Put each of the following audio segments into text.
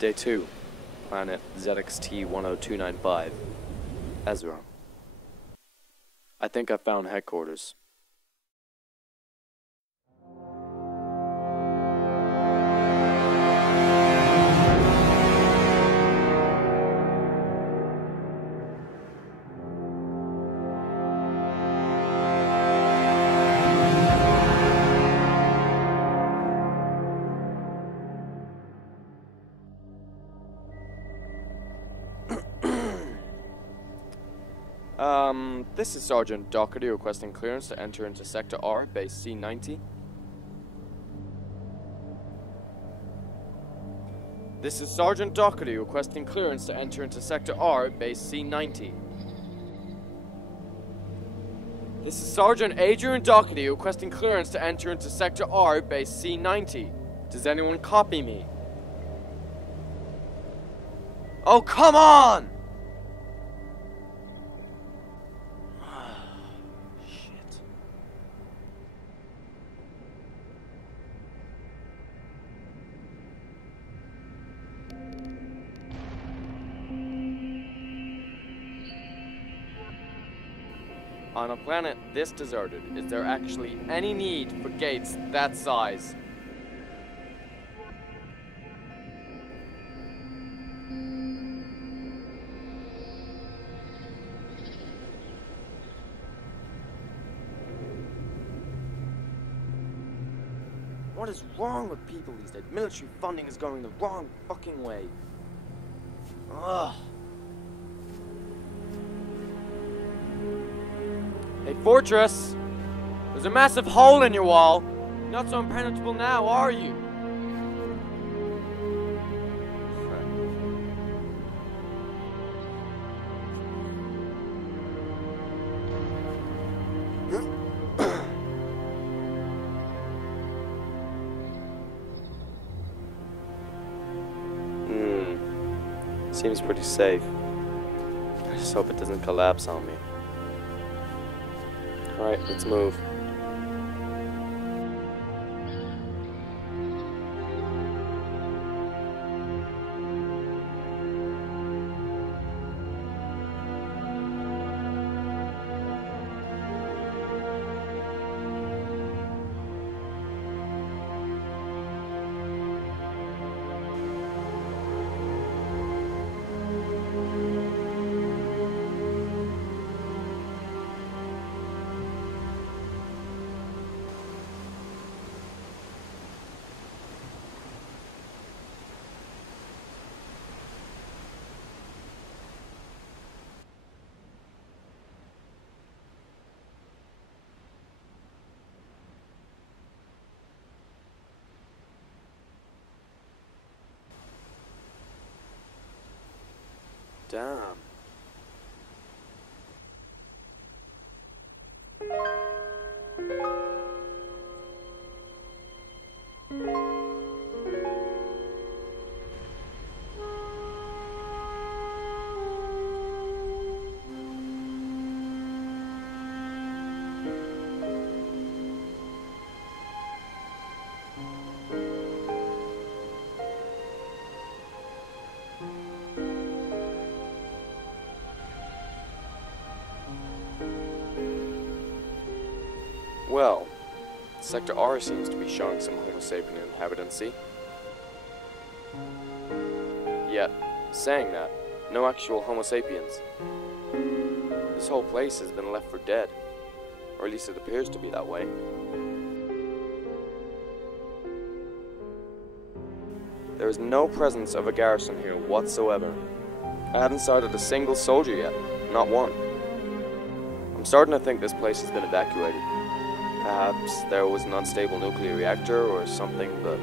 Day 2, planet ZXT-10295, Ezra. I think I found headquarters. This is Sergeant Docherty requesting clearance to enter into Sector R, Base C-90. This is Sergeant Docherty requesting clearance to enter into Sector R, Base C-90. This is Sergeant Adrian Docherty requesting clearance to enter into Sector R, Base C-90. Does anyone copy me? Oh, come on! On a planet this deserted, is there actually any need for gates that size? What is wrong with people these days? Military funding is going the wrong fucking way. Ugh. Hey, Fortress! There's a massive hole in your wall. You're not so impenetrable now, are you? Seems pretty safe. I just hope it doesn't collapse on me. Alright, let's move. Damn. Well, Sector R seems to be showing some Homo sapien inhabitancy. Yet, saying that, no actual Homo sapiens. This whole place has been left for dead, or at least it appears to be that way. There is no presence of a garrison here whatsoever. I haven't sighted a single soldier yet, not one. I'm starting to think this place has been evacuated. Perhaps there was an unstable nuclear reactor or something, but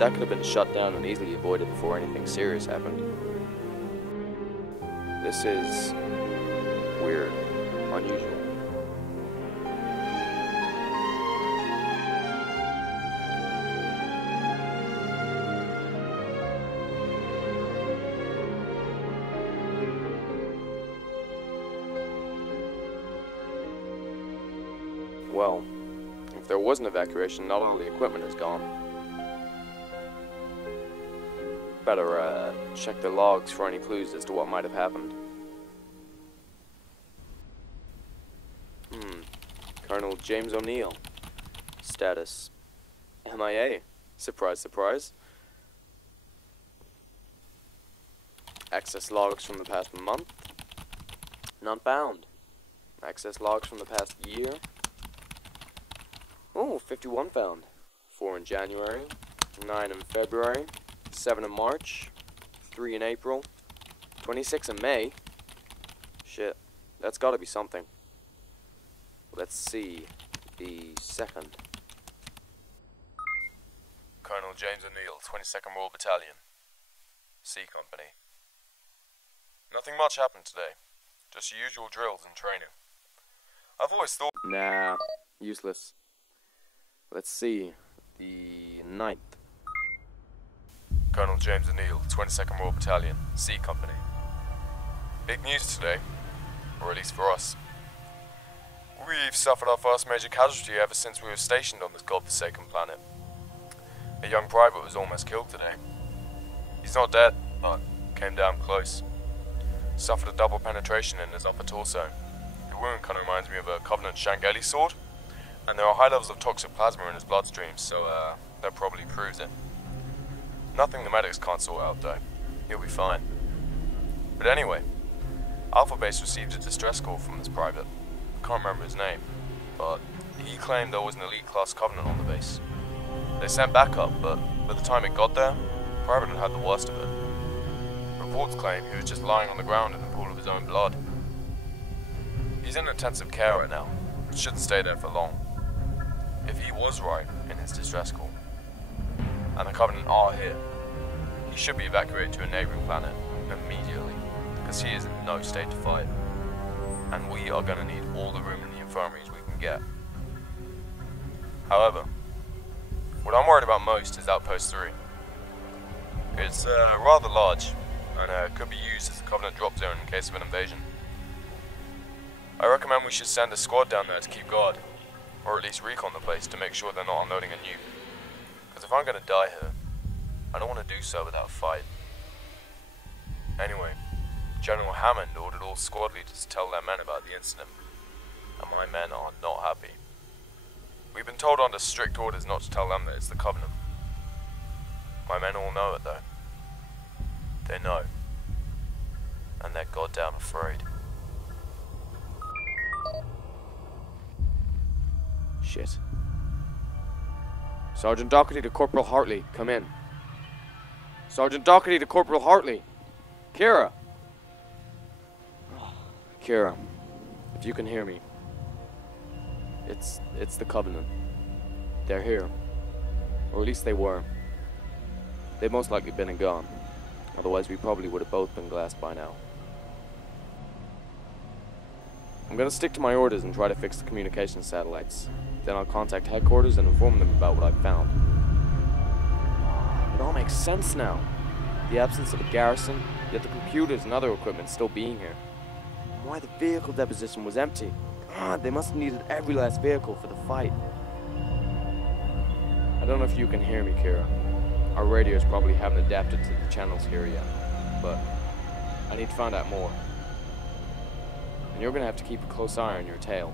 that could have been shut down and easily avoided before anything serious happened. This is weird, unusual. Well, if there was an evacuation, not all the equipment is gone. Better, check the logs for any clues as to what might have happened. Colonel James O'Neill. Status: MIA. Surprise, surprise. Access logs from the past month. Not found. Access logs from the past year. Oh, 51 found. 4 in January, 9 in February, 7 in March, 3 in April, 26 in May. Shit, that's gotta be something. Let's see. The 2nd. Colonel James O'Neill, 22nd Royal Battalion. C Company. Nothing much happened today. Just your usual drills and training. I've always thought... Nah, useless. Let's see. The 9th. Colonel James O'Neill, 22nd Royal Battalion, C Company. Big news today, or at least for us. We've suffered our first major casualty ever since we were stationed on this godforsaken planet. A young private was almost killed today. He's not dead, but came down close. Suffered a double penetration in his upper torso. The wound kind of reminds me of a Covenant Shangeli sword, and there are high levels of toxic plasma in his bloodstream, so that probably proves it. Nothing the medics can't sort out, though. He'll be fine. But anyway, Alpha Base received a distress call from this private. I can't remember his name, but he claimed there was an elite class Covenant on the base. They sent backup, but by the time it got there, Private had had the worst of it. Reports claim he was just lying on the ground in a pool of his own blood. He's in intensive care right now, but shouldn't stay there for long. If he was right in his distress call, and the Covenant are here, he should be evacuated to a neighboring planet immediately, because he is in no state to fight. And we are going to need all the room in the infirmaries we can get. However, what I'm worried about most is Outpost 3. It's rather large, and could be used as a Covenant drop zone in case of an invasion. I recommend we should send a squad down there to keep guard, or at least recon the place to make sure they're not unloading a nuke. Because if I'm going to die here, I don't want to do so without a fight. Anyway, General Hammond ordered all squad leaders to tell their men about the incident, and my men are not happy. We've been told under strict orders not to tell them that it's the Covenant. My men all know it, though. They know. And they're goddamn afraid. Shit. Sergeant Docherty to Corporal Hartley, come in. Sergeant Docherty to Corporal Hartley. Kira! Kira, if you can hear me. It's the Covenant. They're here. Or at least they were. They've most likely been and gone. Otherwise we probably would have both been glassed by now. I'm gonna stick to my orders and try to fix the communication satellites. Then I'll contact headquarters and inform them about what I've found. It all makes sense now. The absence of a garrison, yet the computers and other equipment still being here. And why the vehicle deposition was empty. God, they must have needed every last vehicle for the fight. I don't know if you can hear me, Kira. Our radios probably haven't adapted to the channels here yet, but I need to find out more. And you're gonna have to keep a close eye on your tail.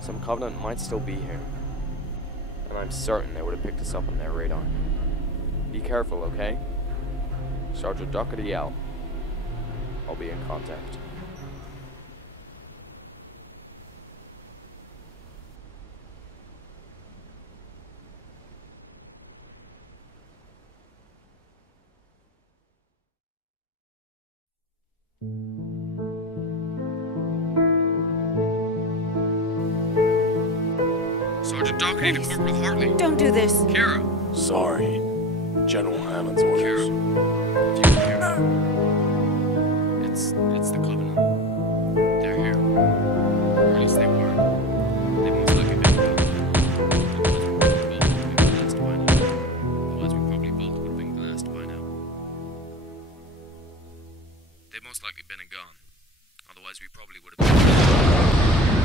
Some Covenant might still be here, and I'm certain they would have picked us up on their radar. Be careful, okay? Sergeant Docherty out. I'll be in contact. Sergeant Docherty to Corporal Hartley. Don't do this. Kira. Sorry. General Hammond's orders. Kira. Do you hear me? It's the Covenant. They're here. Or at least they were. They most likely been Otherwise we probably both would have been glassed by now. They've most likely been and gone. Otherwise we probably would have been.